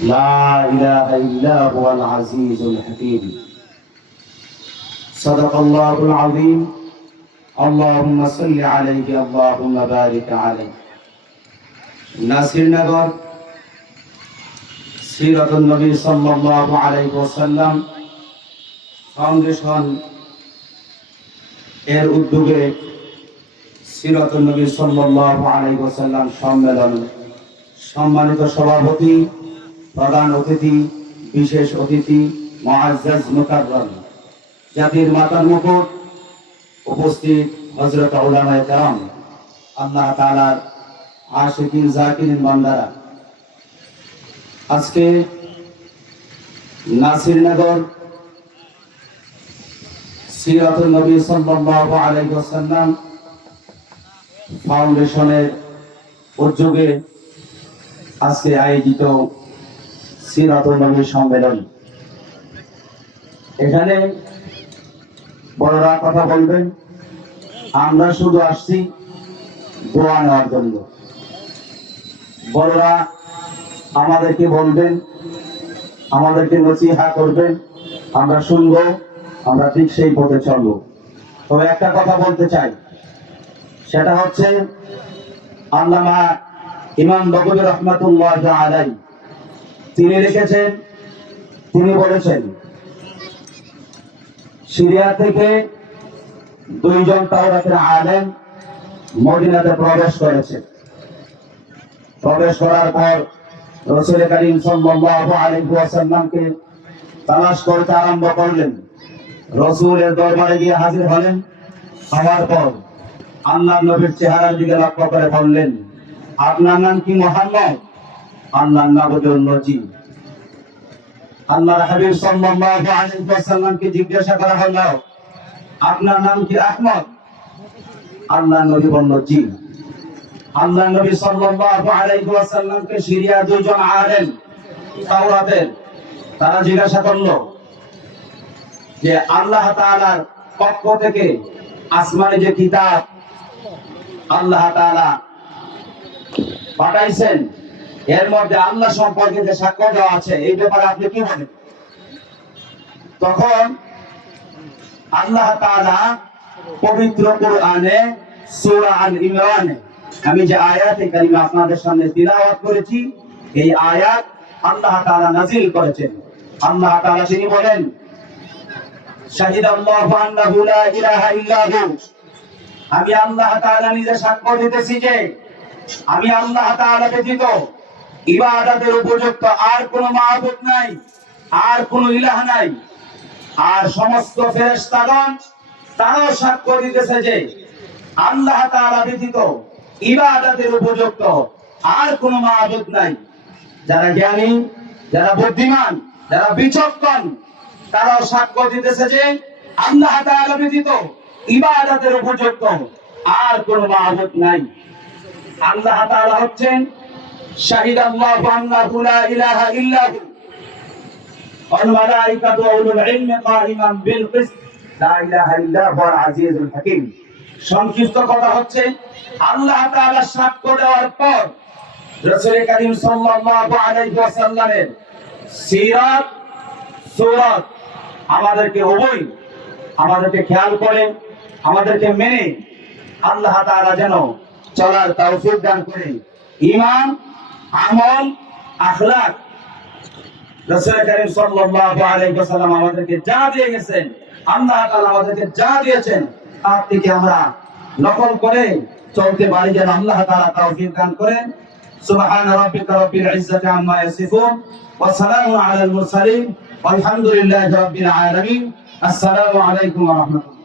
لا إله إلا هو العزيز الحكيم. صدق الله العظيم. اللهم صل عليه اللهم بارك عليه. নাসিরনগর সিরাতুন নবী সাল্লাল্লাহু আলাইহি ওয়াসাল্লাম ফাউন্ডেশন এর উদ্যোগে সিরাতুন নবী সাল্লাল্লাহু আলাইহি ওয়াসাল্লাম সম্মেলন সম্মানিত সভাপতি, প্রধান অতিথি, বিশেষ অতিথি, মুআজ্জাজ মুকাররম, জাতির মাতার মুকুট, উপস্থিত হযরত উলামায়ে কেরাম, আল্লাহ তাআলার আশিকিন জাকিরিন বান্দারা, আজকে নাসিরনগর সিরাতুন নবী সাল্লাল্লাহু আলাইহি ওয়াসাল্লাম ফাউন্ডেশনের উদ্যোগে আজকে আয়োজিত সিরাতুন নবী সম্মেলন। এখানে বড়রা কথা বলবেন, আমরা শুধু আসছি দোয়া নেওয়ার জন্য। বড়রা আমাদেরকে বলবেন, আমাদেরকে নসিহা করবেন, আমরা শুনবো, আমরা ঠিক সেই পথে চলবো। তবে একটা কথা বলতে চাই, সেটা হচ্ছে আল্লামা ইমাম বগবী রাহমাতুল্লাহ আলাইহি তিনি লিখেছেন, তিনি বলেছেন সিরিয়া থেকে দুইজন তাওরাতের আলেম মদিনাতে প্রবেশ করেছে। প্রবেশ করার পর রাসূল করিম সাল্লাল্লাহু আলাইহি ওয়াসাল্লামকে তালাশ করতে আরম্ভ করলেন। রাসূলের দরবারে গিয়ে হাজির হলেন। হওয়ার পর আল্লাহর নবীর চেহারার দিকে লক্ষ্য করে বললেন, আপনার নাম কি মুহাম্মদ? আল্লাহর নাম হলো নজি। আল্লাহর হাবিব সাল্লাল্লাহু আলাইহি ওয়াসাল্লামকে জিজ্ঞাসা করা হলো, আপনার নাম কি আহমদ? আল্লাহর নবী বলল জি। আল্লাহর নবী সাল্লাল্লাহু আলাইহি ওয়াসাল্লামকে সিরিয়া দুইজন আলেম তাওরাতের তারা জিজ্ঞাসা করলো যে আল্লাহ তাআলার পক্ষ থেকে আসমানে যে কিতাব আল্লাহ তাআলা পাঠাইছেন, এর মধ্যে আল্লাহ সম্পর্কে যে সাক্ষ্য দেওয়া আছে, এই ব্যাপারে আপনি কি বলেন? তখন আল্লাহ তাআলা পবিত্র কোরআনে সূরা আল ইমরানে আমি যে আয়াতে কারিমা আপনাদের সামনে তিলাওয়াত করেছি, এই আয়াত আল্লাহ তাআলা নাযিল করেছেন। আল্লাহ তাআলা তিনি বলেন, শাহিদাল্লাহু আন্নাহু লা ইলাহা ইল্লা হু, আমি আল্লাহ তাআলা নিজে সাক্ষ্য দিতেছি যে আমি আল্লাহ তাআলা ব্যতীত ইবাদতের উপযুক্ত আর কোনো মাবুদ নাই, আর কোনো ইলাহ নাই। আর সমস্ত ফেরেশতাগণ তারাও সাক্ষ্য দিতেছে যে আল্লাহ তাআলা ব্যতীত ইবাদতের উপযুক্ত আর কোনো মাবুদ নাই। যারা জ্ঞানী, যারা বুদ্ধিমান, যারা বিচক্ষণ, তারাও সাক্ষ্য দিতেছে যে আল্লাহ তাআলা ব্যতীত ইবাদতের উপযুক্ত আর কোনো মাবুদ নাই। আল্লাহ তাআলা হচ্ছেন শাহিদাল্লাহু আন্নাহু লা ইলাহা ইল্লা হু ওয়াল মালায়েকাতু ওয়া উলুল ইলমি কাইমান বিল কিসত লা ইলাহা ইল্লা হুয়াল আজিজুল হাকীম। সংক্ষিপ্ত কথা হচ্ছে, আল্লাহ তাআলা সাক্ষ্য দেওয়ার পর রাসূল করিম সাল্লাল্লাহু আলাইহি ওয়াসাল্লামের সিরাত সুরাত আমাদেরকে উভয় আমাদেরকে খেয়াল করে, আমাদেরকে মেনে আল্লাহ তাআলা যেন চলার তৌফিক দান করে। ঈমান, আমল, আখলাক রাসূল করিম সাল্লাল্লাহু আলাইহি ওয়াসাল্লাম আমাদেরকে যা দিয়ে গেছেন, আল্লাহ তাআলা আমাদেরকে যা দিয়েছেন, তার থেকে আমরা নকল করে চলতে পারি যেন আল্লাহ তাআলা তৌফিক দান করেন। সুবহান রাব্বিকা রাব্বিল ইজ্জাতি আম্মা ইয়াসিফুন ওয়া সালামুন আলাল মুরসালিন ওয়ালহামদুলিল্লাহি রাব্বিল আলামিন। আসসালামু আলাইকুম ওয়া রাহমাতুল্লাহ।